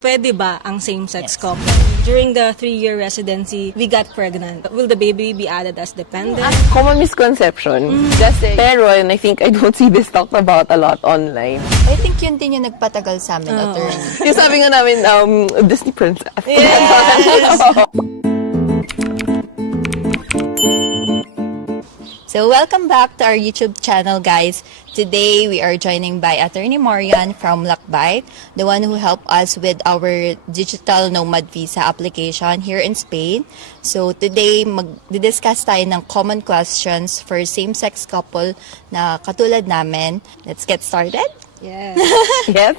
Pwede ba ang same-sex couple? During the 3-year residency, we got pregnant. Will the baby be added as dependent? Common misconception. Kasi, pero, and I think I don't see this talked about a lot online. I think yun din yung nagpatagal sa amin, attorney. Yung sabi nga namin, Disney princess. So, welcome back to our YouTube channel, guys. Today, we are joining by Attorney Marian from Lakbay, the one who helped us with our digital nomad visa application here in Spain. So, today, mag-discuss tayo ng common questions for same-sex couple na katulad namin. Let's get started. Yes. Yes,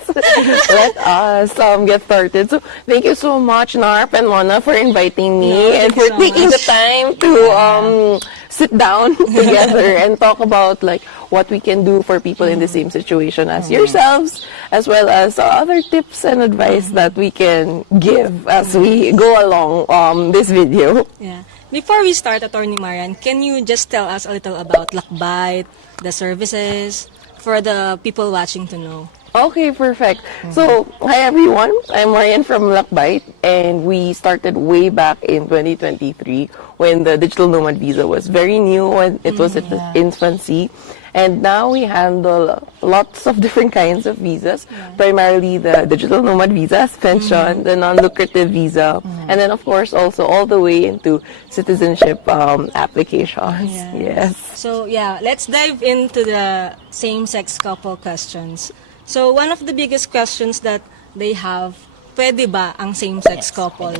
let us get started. So, thank you so much, Narp and Mona, for inviting me and for taking the time to sit down together and talk about like what we can do for people in the same situation as yourselves, as well as other tips and advice that we can give as we go along this video. Yeah. Before we start, Attorney Marian, can you just tell us a little about Lakbay, the services, for the people watching to know? Okay, perfect. So, hi everyone. I'm Marian from Lakbay, and we started way back in 2023 when the digital nomad visa was very new and it was at its infancy. And now we handle lots of different kinds of visas, primarily the digital nomad visa, as mentioned, the non-lucrative visa, and then of course also all the way into citizenship applications. Yes. So yeah, let's dive into the same-sex couple questions. So one of the biggest questions that they have, pwede ba ang same-sex couple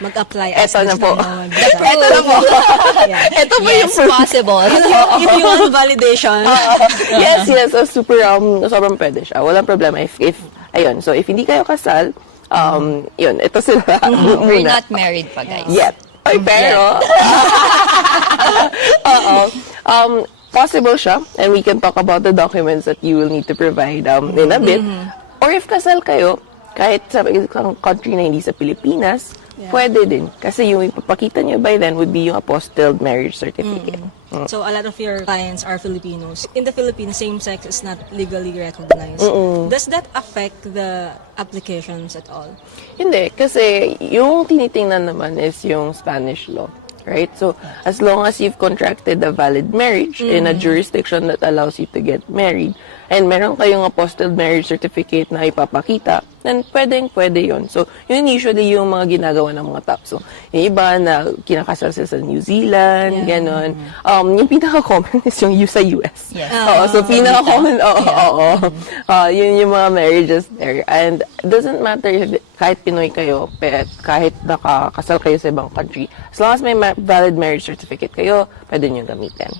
mag-apply as Eto na po. nomad visa? Ito na po. Ito po yung Yes, possible. If you want validation. yes, so super, sobrang pwede siya. Walang problema. Ayun, so if hindi kayo kasal, yun, ito sila We're muna. not married pa, guys. Yet. Ay, pero, possible siya, and we can talk about the documents that you will need to provide in a bit. Or if kasal kayo, kahit sa isang country na hindi sa Pilipinas, pwede din. Kasi yung ipapakita nyo by then would be yung apostilled marriage certificate. So a lot of your clients are Filipinos. In the Philippines, same-sex is not legally recognized. Does that affect the applications at all? Hindi, kasi yung tinitingnan naman is yung Spanish law. Right? So, as long as you've contracted a valid marriage in a jurisdiction that allows you to get married, and meron kayong apostilled marriage certificate na ipapakita, then pwede yun. So, yun usually yung mga ginagawa ng mga tao. So, yung iba na kinakasal sila sa New Zealand, ganon. Yung pinaka-common is yung sa US. Yes. So pinaka-common, yun yung mga marriages there. And it doesn't matter if kahit Pinoy kayo, kahit nakakasal kayo sa ibang country, as long as may valid marriage certificate kayo, pwede nyo gamitin.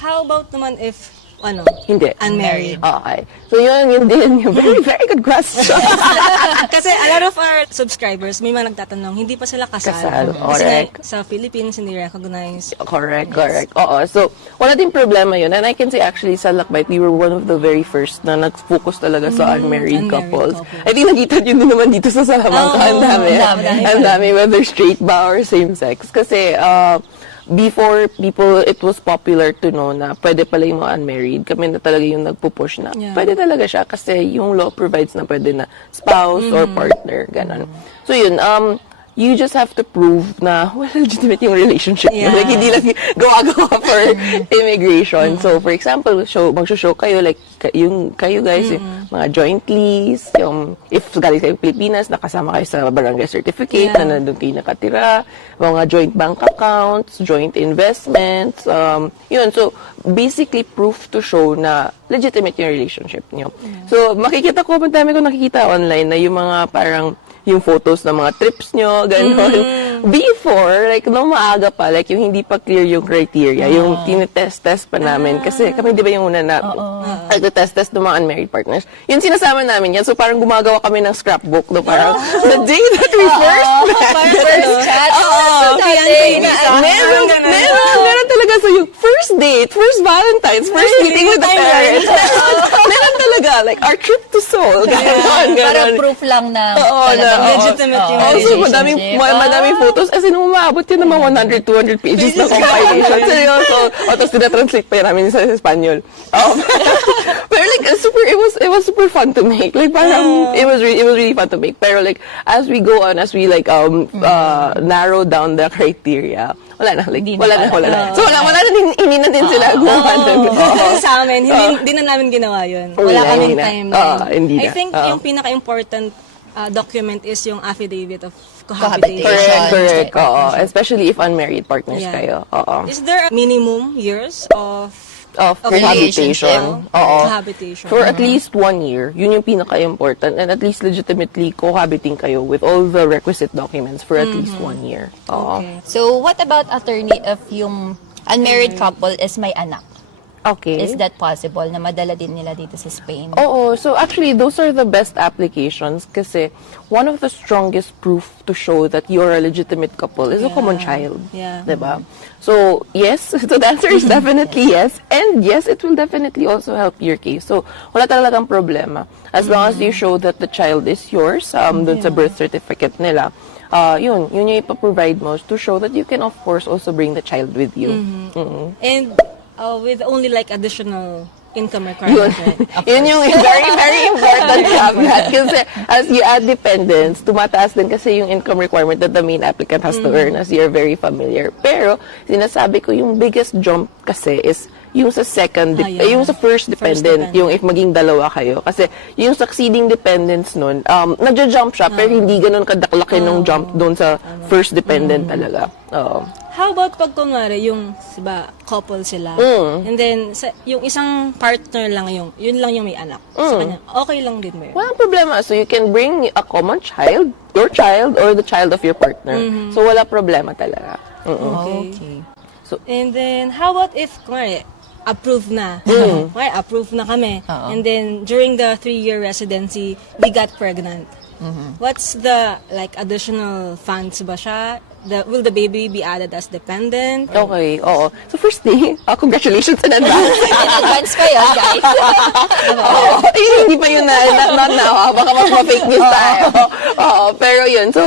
How about naman if Hindi. unmarried? Okay. So yun din. Very, very good question. Kasi a lot of our subscribers, may mga nagtatanong, hindi pa sila kasal. Kasi correct. sa Philippines, hindi recognized. Correct. Oo. So, wala din problema yun. And I can say actually sa Lakbay, we were one of the very first na nag-focus talaga sa unmarried couples. I think nakita nyo din naman dito sa Salamanca. Ang dami. Whether straight ba or same-sex. Kasi, before people, it was popular to know na pwede pala yung mga unmarried. Kami na talaga yung nagpupush na pwede talaga siya kasi yung law provides na pwede na spouse or partner, ganon. So yun, you just have to prove na legitimate yung relationship. Like, hindi lang gawa-gawa for immigration. So, for example, mag-show kayo, like, kayo guys, yung mga joint lease, yung, if galing kayo Pilipinas, nakasama kayo sa barangay certificate, na nandun kayo nakatira, mga joint bank accounts, joint investments, yun. So, basically, proof to show na legitimate yung relationship nyo. So, makikita ko, madami ko nakikita online na yung mga parang, yung photos ng mga trips nyo, gano'n. Before, like, nung maaga pa, like, yung hindi pa clear yung criteria, yung tinitest-test pa namin. Kasi kami, di ba yung una na, nag-test-test ng mga unmarried partners. Yun, sinasama namin yan. So, parang gumagawa kami ng scrapbook, no? Parang, the day that we first met. First chat. Meron talaga. So, yung first date, first Valentine's, first meeting with the parents. Meron talaga talaga, like, our trip to Seoul. Ganon, Para ganon. proof lang na Oo, talagang oo. legitimate yung Also, relationship. madaming photos. As in, umabot yun ng mga 100, 200 pages na compilation. Seryoso. O, tapos tinatranslate pa yun namin sa Espanyol. Pero like, it was super fun to make. Like, parang, it was really fun to make. Pero like, as we go on, as we like, narrow down the criteria, wala na. So, wala na din, hindi na din sila gumawa nun. Kasi sa amin, hindi na namin ginawa yun. Hindi Wala na, kaming hindi na. time. Hindi I na. think yung pinaka-important document is yung affidavit of Cohabitation. cohabitation. Correct. Oo. Especially if unmarried partners Yeah. kayo. Oo. Is there a minimum years of Of relationship. cohabitation. Oo. cohabitation? For at least 1 year, yun yung pinaka-important, and at least legitimately cohabiting kayo with all the requisite documents for at least 1 year. Oo. Okay. So, what about attorney if yung unmarried couple is may anak? Okay. Is that possible na madala din nila dito sa Spain? Oo. So actually, those are the best applications kasi one of the strongest proof to show that you're a legitimate couple is a common child. Yeah. Diba? So, yes. So the answer is definitely yes. And yes, it will definitely also help your case. So, wala talagang problema. As long as you show that the child is yours, dun sa birth certificate nila, yun yung ipaprovide mo to show that you can, of course, also bring the child with you. And with only like additional income Yun. requirement, right? Yun yung very, very important caveat. Kasi as you add dependents, tumataas din kasi yung income requirement that the main applicant has to earn, as you're very familiar. Pero, sinasabi ko yung biggest jump kasi is yung sa yung sa first dependent, yung if maging dalawa kayo. Kasi yung succeeding dependents nun, nagja-jump siya, pero hindi ganun kadaklaki nung jump doon sa first dependent talaga. Oo. How about pag kunwari yung, diba, couple sila, and then yung isang partner lang yun lang yung may anak sa kanya, okay lang din mo yun? Walang problema. So, you can bring a common child, your child, or the child of your partner. So, wala problema talaga. Okay. And then, how about if, kunwari, approved na. Kunwari, approved na kami. And then, during the 3-year residency, we got pregnant. What's the, like, additional funds ba siya? Will the baby be added as dependent? Okay, oo. So, first thing, congratulations in advance. In advance pa yun, guys. Hindi pa yun not now. Baka mas ma-fake news tayo. Oo, pero yun. So,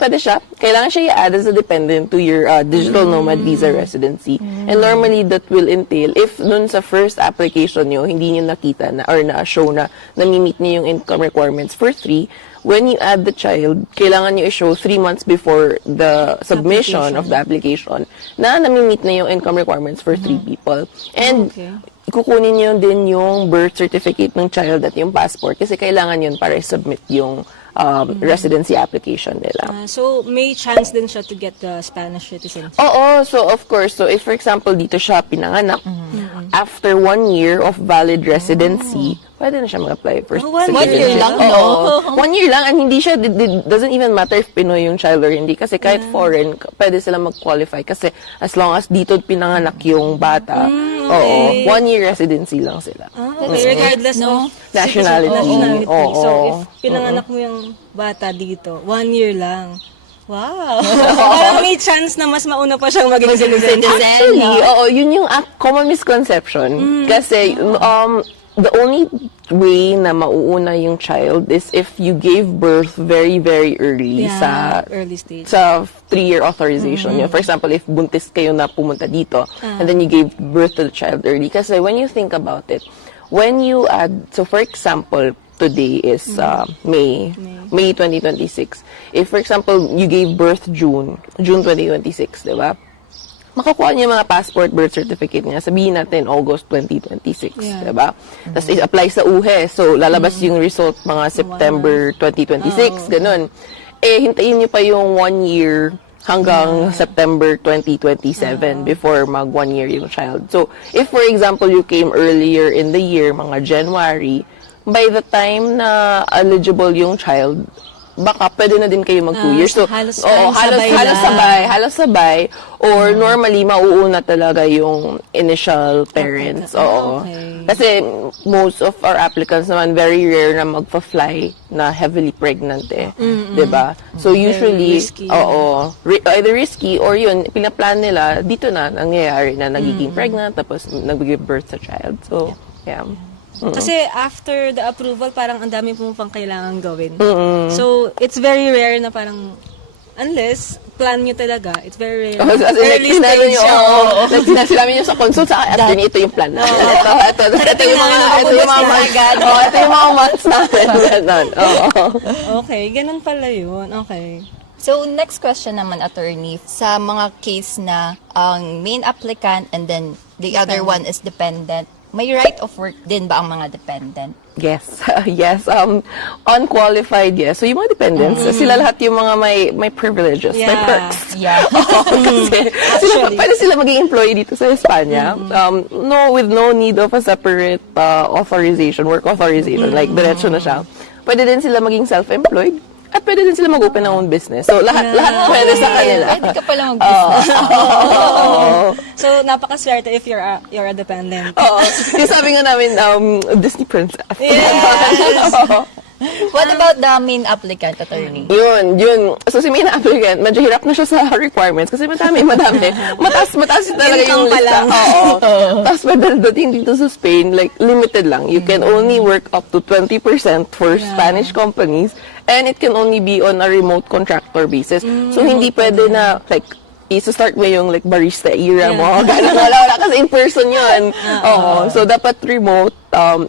pwede siya. Kailangan siya i-add as a dependent to your digital nomad visa residency. And normally, that will entail, if nun sa first application nyo, hindi nyo nakita na, or na-show na nami-meet niyo yung income requirements for 3, when you add the child, kailangan nyo i-show 3 months before the submission of the application na nami-meet na yung income requirements for 3 people. And kukunin nyo din yung birth certificate ng child at yung passport kasi kailangan yun para i-submit yung residency application nila. So, may chance din siya to get the Spanish citizenship? Oo, so of course, so if for example dito siya pinanganak, after 1 year of valid residency, pwede na siya mag-apply for citizenship. 1 year lang, no? Oo. 1 year lang, and hindi siya, doesn't even matter if Pinoy yung child or hindi, kasi kahit foreign, pwede sila mag-qualify, kasi as long as dito pinanganak yung bata, oo, 1 year residency lang sila. Okay, regardless of Nationality. Oo. So, if pinanganak mo yung bata dito, 1 year lang. Wow! Parang may chance na mas mauna pa siyang maging citizen. Actually, oo, yun yung common misconception. Kasi, the only way na mauuna yung child is if you gave birth very, very early sa early stage. sa 3-year authorization niyo. For example, if buntis kayo na pumunta dito, and then you gave birth to the child early. Kasi when you think about it, when you add, so for example, today is May 2026. If, for example, you gave birth June 2026, di ba? Makakuha niya yung mga passport, birth certificate niya. Sabihin natin, August 2026, di ba? Tapos, i-apply sa UHE. So, lalabas yung result mga September 2026, ganun. Eh, hintayin niyo pa yung 1 year hanggang September 2027 before mag 1 year yung child. So, if, for example, you came earlier in the year, mga January, by the time na eligible yung child, baka pwede na din kayo mag 2 years. So, halos sabay. Or normally, mauuna talaga yung initial parents. Oo. Okay. Kasi most of our applicants naman, very rare na magpa-fly na heavily pregnant eh. Diba? So usually, risky. oo. Either risky or yun, pinaplan nila, dito na nangyayari na nagiging pregnant, tapos nag-give birth sa child. So, yeah. Kasi after the approval, parang ang dami po pang kailangan gawin. So, it's very rare na parang, unless plan nyo talaga, it's very rare. As in, like, Early stage. like, sinabi nyo sa consult sa attorney, ito yung plan natin. Ito yung mga ito yung mga months natin. Ganon. Okay, ganun pala yun. Okay. So, next question naman, attorney. Sa mga case na ang main applicant and then the other one is dependent, may right of work din ba ang mga dependent? Yes. Yes. Unqualified, yes. So, yung mga dependents, sila lahat yung mga may privileges, may perks. Yeah. Kasi pwede sila maging employee dito sa Espanya. With no need of a separate authorization, work authorization. Like, diretso na siya. Pwede din sila maging self-employed. At pwede din sila mag-open ng own business. So, lahat pwede sa kanila. Pwede ka pala mag-business. So, napakaswerte if you're a dependent. Yung sabi nga namin, Disney princess. What about the main applicant, attorney? Yun. So, si main applicant, medyo hirap na siya sa requirements kasi madami. Mataas talaga yung lista. Tapos, pagdating dito sa Spain, like, limited lang. You can only work up to 20% for Spanish companies and it can only be on a remote contractor basis. So, hindi pwede na, like, i-start mo yung like barista era mo. Ganun, wala kasi in person yun. So, dapat remote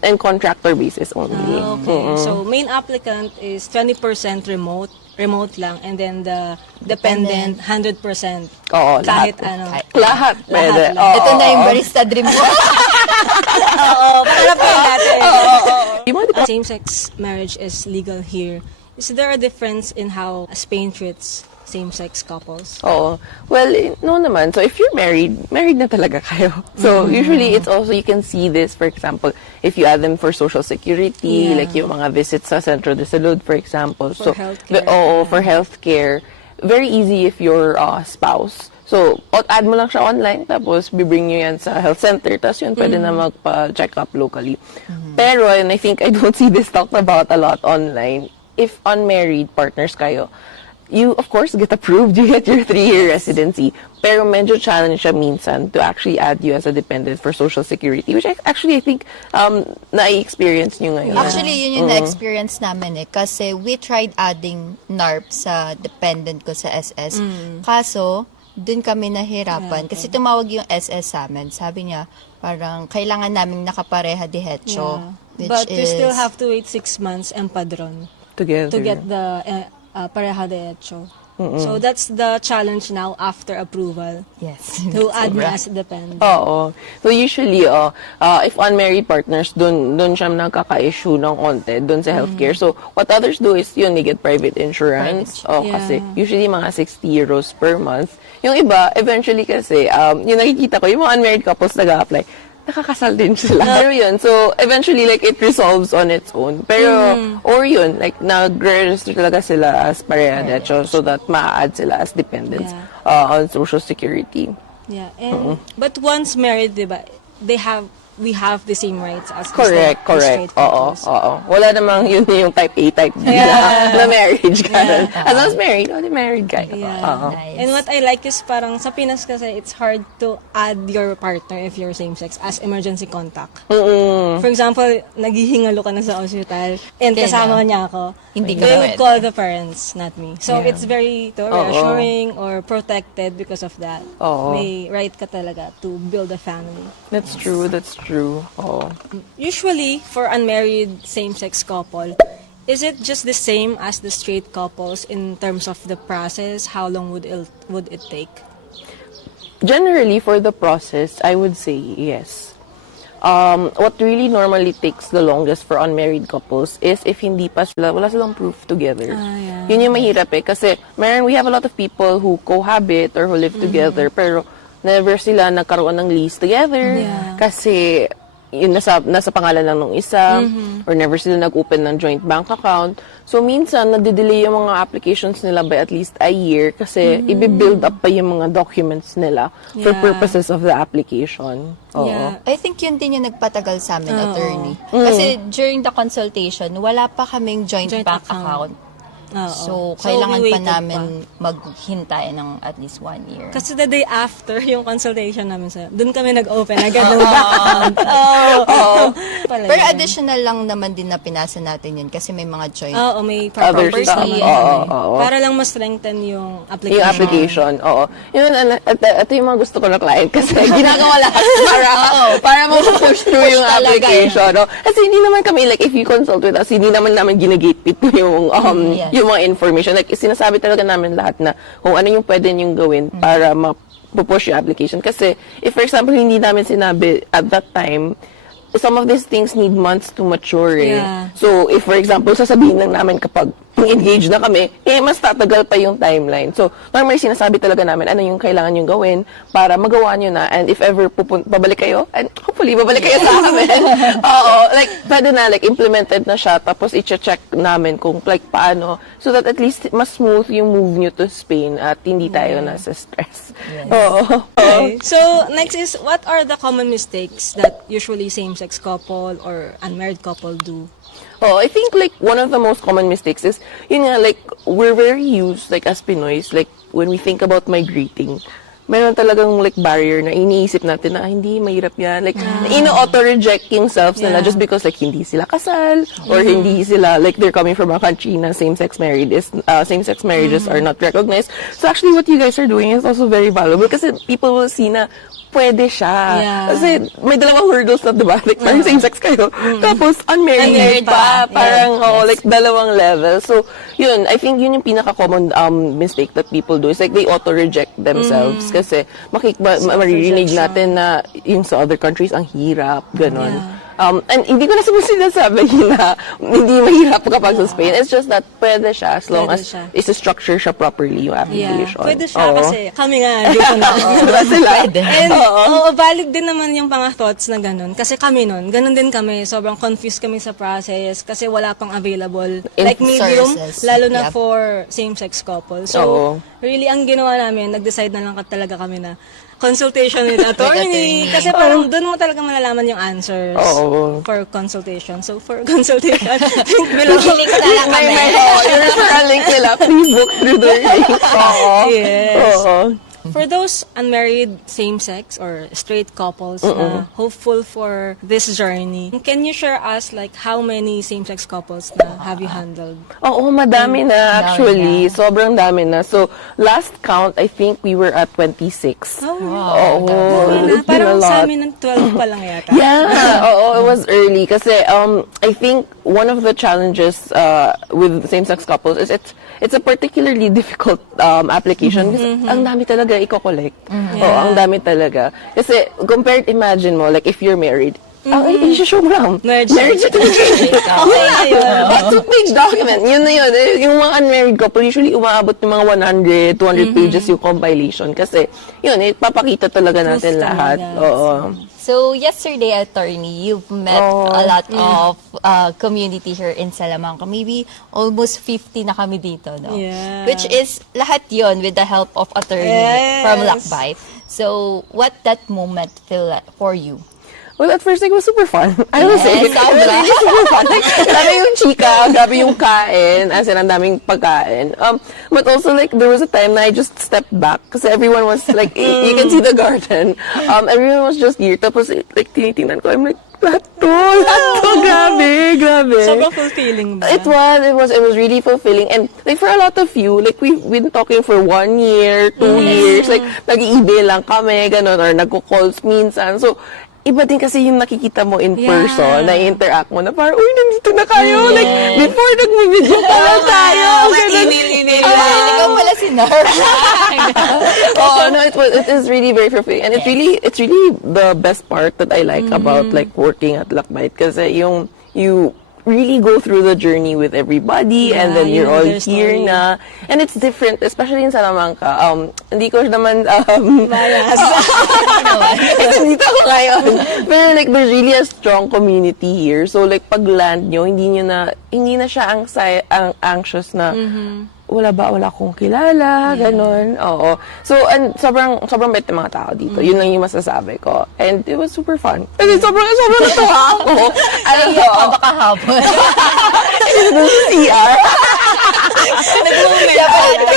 and contractor basis only. Okay. So, main applicant is 20% remote lang, and then the dependent 100%. Oo, Kahit lahat. ano. Lahat pwede. Lahat. Ito na yung barista dream mo. Pangarap ko yun dati. Yung mga Same-sex marriage is legal here. Is there a difference in how Spain treats same-sex couples? Oo. Well, no naman. So, if you're married na talaga kayo. So, usually, it's also, you can see this, for example, if you add them for social security, like yung mga visits sa Centro de Salud, for example. For healthcare. For healthcare. Very easy if you're spouse. So, add mo lang siya online, tapos bibring nyo yan sa health center, tapos yun, pwede na magpa-check up locally. Pero, and I think I don't see this talked about a lot online, if unmarried partners kayo, you, of course, get approved. You get your 3-year residency. Pero medyo challenge siya minsan to actually add you as a dependent for Social Security, which I think na-experience nyo ngayon. Actually, yun yung na-experience namin kasi we tried adding NARP sa dependent ko sa SS. Kaso, dun kami nahirapan. Kasi tumawag yung SS sa amin. Sabi niya, parang kailangan namin nakapareha dihetso. But you still have to wait 6 months and padron Together. to get the pareja de hecho. So that's the challenge now after approval. Yes. To add me as a dependent. Oo. So usually, if unmarried partners, dun siya nagkaka-issue ng onte, dun sa healthcare. So what others do is yun, they get private insurance. Kasi usually mga 60 euros per month. Yung iba, eventually kasi, yung nakikita ko, yung mga unmarried couples nag-a-apply, nakakasal din sila. Pero yun, so eventually like it resolves on its own. Pero, or yun, like nag-register talaga sila as pareha de hecho so that ma-add sila as dependents on Social Security. Yeah. And but once married, diba, we have the same rights as Correct. straight couples. Wala namang yun yung type A, type B na marriage. Ganun. As long as married, married kayo. Yeah. Nice. And what I like is parang sa Pinas kasi it's hard to add your partner if you're same-sex as emergency contact. For example, naghihingalo ka na sa hospital and kasama niya ako. Hindi ka They would pwede. call the parents, not me. So it's very reassuring or protected because of that. May right ka talaga to build a family. That's true. Oo. Usually, for unmarried same-sex couple, is it just the same as the straight couples in terms of the process? How long would it take? Generally, for the process, I would say yes. What really normally takes the longest for unmarried couples is if hindi pa sila, wala silang proof together. Yun yung mahirap kasi we have a lot of people who cohabit or who live together, pero never sila nagkaroon ng lease together kasi yun nasa pangalan lang ng isa or never sila nag-open ng joint bank account. So minsan nadidelay yung mga applications nila by at least a year kasi i-build up pa yung mga documents nila for purposes of the application. Yeah. I think yun din yung nagpatagal sa amin, attorney. Kasi during the consultation, wala pa kaming joint bank account. So, So, kailangan we pa waited namin maghintay ng at least 1 year. Kasi the day after yung consultation namin sa, doon kami nag-open agad ng bank account. Pala Pero yun. additional lang naman din na pinasa natin yun kasi may mga joint. Oo, may Other property stuff. naman Oo, kami. oo. Para lang ma-strengthen yung application. Yung application, oo. Yun, ito yung mga gusto ko na client kasi ginagawa lahat para ma-push through yung talaga application. No? Kasi hindi naman kami, like, if you consult with us, hindi naman namin ginagate yung, Yes. yung mga information. Like, sinasabi talaga namin lahat na kung ano yung pwede niyong gawin para ma-push yung application. Kasi, if for example, hindi namin sinabi at that time, some of these things need months to mature eh. Yeah. So, if for example, sasabihin lang namin kapag engaged na kami, mas tatagal pa yung timeline. So, normally sinasabi talaga namin ano yung kailangan yung gawin para magawa nyo na. And if ever pabalik kayo, and hopefully, babalik kayo sa amin. Oo, like, pwede na, like, implemented na siya. Tapos, i-check namin kung, like, paano. So that at least, mas smooth yung move nyo to Spain at hindi tayo nasa stress. Oo. Okay. So, next is, what are the common mistakes that usually same-sex couple or unmarried couple do? Oh, I think like one of the most common mistakes is, yun nga, like, we're very used, like, as Pinoys, like, when we think about migrating, meron talagang like barrier na iniisip natin na hindi, mahirap yan. Like, ino-auto-reject yung selves nila just because like hindi sila kasal or hindi sila, like, they're coming from a country na same-sex marriages are not recognized. So actually what you guys are doing is also very valuable kasi people will see na pwede siya. Yeah. Kasi may dalawang hurdles na, diba? Like, parang same-sex kayo. Tapos, unmarried pa. Parang, like, dalawang level. So, yun, I think yun yung pinaka-common mistake that people do is like, they auto-reject themselves. Kasi, maririnig natin na yung sa other countries, ang hirap, ganon. And hindi ko na sinasabi na hindi mahirap kapag sa Spain. It's just that pwede siya as long Pwede as siya. isa-structure siya properly yung application. Pwede siya Oo. kasi kami nga dito na. Diba sila? And valid din naman yung mga thoughts na ganun. Kasi kami nun, ganun din kami. Sobrang confused kami sa process kasi wala pang available. Like maybe room, Sources. lalo na Yep. for same-sex couples. So, Oo. really, ang ginawa namin, nag-decide na lang talaga kami na consultation with attorney. Kasi parang doon mo talaga malalaman yung answers for consultation. So, for consultation, below. Link na lang kami. Yung referral link nila, please book through the link. Yes. Oo. For those unmarried same-sex or straight couples na hopeful for this journey, can you share us like how many same-sex couples na have you handled? Oo, madami na actually. na. Sobrang dami na. So, last count, I think we were at 26. Oh, Oo. na. It's been a Parang sa lot. amin ng 12 pa lang yata. Yeah, it was early kasi I think one of the challenges with same-sex couples is it's a particularly difficult application kasi ang dami talaga i-collect. Oo, ang dami talaga. Kasi compared, imagine mo, like if you're married, ang i-show mo lang. Marriage certificate. Okay na yun. That's a page document. Yun na yun. Yung mga unmarried couple, usually umaabot ng mga 100, 200 pages yung compilation. Kasi, yun, ipapakita talaga natin Proof lahat. talaga. Oo. So, yesterday, attorney, you've met a lot of community here in Salamanca. Maybe almost 50 na kami dito, no? Yeah. Which is lahat yon with the help of attorney Yes. from Lakbay. So, what that moment feel like for you? Well, at first, it was super fun. I will say. It was sobra. really super fun. Like, grabe yung chika, grabe yung kain, as in, ang daming pagkain. But also, like, there was a time na I just stepped back kasi everyone was, like, you can see the garden. Everyone was just here. Tapos, like, tinitingnan ko, I'm like, lahat to, grabe. Sobrang fulfilling ba? It was really fulfilling. And like for a lot of you, like we've been talking for 1 year, 2 years, like nag-i-email lang kami, ganun, or nagko-calls minsan. So, iba din kasi yung nakikita mo in person, na-interact mo na parang, uy, nandito na kayo. Like, before nag-video pa lang tayo. Email. Ikaw pala si Nar. Oh, no, it is really very fulfilling. And it's really the best part that I like about like working at Lakbay kasi you really go through the journey with everybody and then you you're know all their here story. na. And it's different, especially in Salamanca. Hindi ko naman Bias. dito ako ngayon. Pero like there's really a strong community here. So like pag land nyo, hindi na siya ang anxious na wala akong kilala, ganun. Oo. So, and sobrang bait ng mga tao dito. Yun lang yung masasabi ko. And it was super fun. Kasi sobrang natuwa ako. Ano to? Baka hapon. Ito doon sa CR.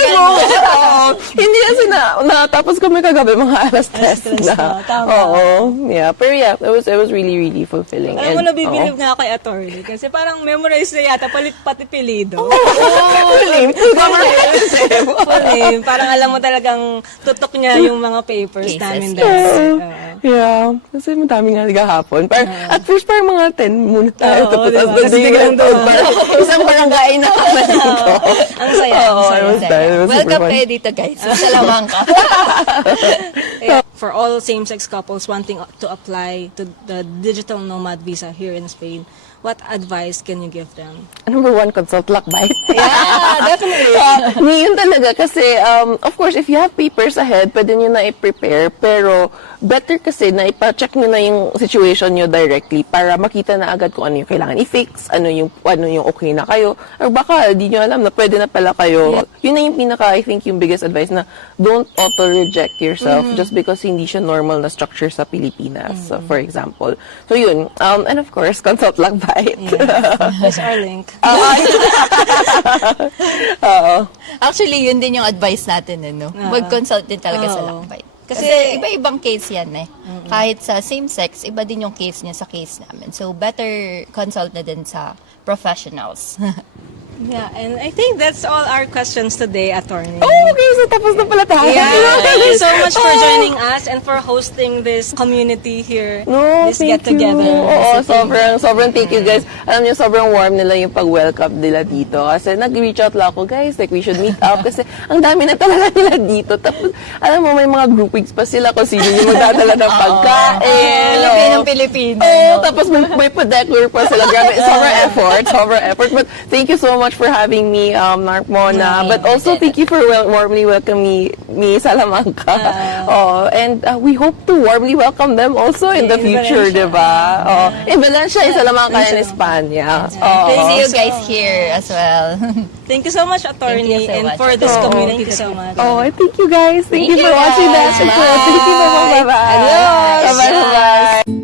Oo. Hindi kasi natapos kami kagabi mga alas 10 na. tama. Oo. Yeah. Pero yeah, it was really, really fulfilling. Alam mo, And, nabibilib nga ako kay attorney. Kasi parang memorize na yata, pati pilido. Full name. Full name. Parang alam mo talagang tutok niya yung mga papers Cases, namin. yes. That's Yeah. Kasi madami nga gahapon. At first, parang mga 10 muna tayo. Oo, diba? Tapos Kasi biglang doon. Isang barangay na kami dito. Ang saya, ang Oo, saya. it was fun. It was super Welcome fun. kayo dito, guys. Salamat ka. Yeah, for all same-sex couples wanting to apply to the digital nomad visa here in Spain, what advice can you give them? Number one, consult Lakbite. Yeah, definitely. Yun talaga kasi, of course, if you have papers ahead, pwede nyo na i-prepare, pero better kasi na ipa-check nyo na yung situation nyo directly para makita na agad kung ano yung kailangan i-fix, ano yung okay na kayo, or baka di nyo alam na pwede na pala kayo. Yun na yung I think, yung biggest advice na don't auto-reject yourself just because hindi siya normal na structure sa Pilipinas, for example. So yun, and of course, consult Lakbite. There's our link. Oo. Actually, yun din yung advice natin, no? Mag-consult din talaga sa Oo. Lakbite. Kasi iba-ibang case yan eh. Kahit sa same sex, iba din yung case niya sa case namin. So, better consult na din sa professionals. Yeah, and I think that's all our questions today, attorney. Oh, okay. So, tapos na pala tayo. Yeah, thank you so much for joining us and for hosting this community here, No, this thank get-together. you. Oo, sobrang thank you guys. Alam niyo, sobrang warm nila yung pag-welcome nila dito. Kasi nag-reach out lang ako, guys, like we should meet up. Kasi ang dami na talaga nila dito. Tapos, alam mo, may mga groupings pa sila kung sino yung magdadala ng pagkain. Pilipino. Oo, tapos may pa-decor pa sila. Grabe, sobrang effort. But thank you so much for having me, Mark Mona. But also, thank you for warmly welcoming me, Salamanca. And we hope to warmly welcome them also in the In future, Valencia. diba? In Valencia, Salamanca, and España. See you guys here as well. Thank you so much, attorney, Thank you so and much. for this Oo. community so much. Oh, thank you guys. Thank you Thank for you, watching guys. that. Thank you. Bye-bye. Adios. Bye-bye.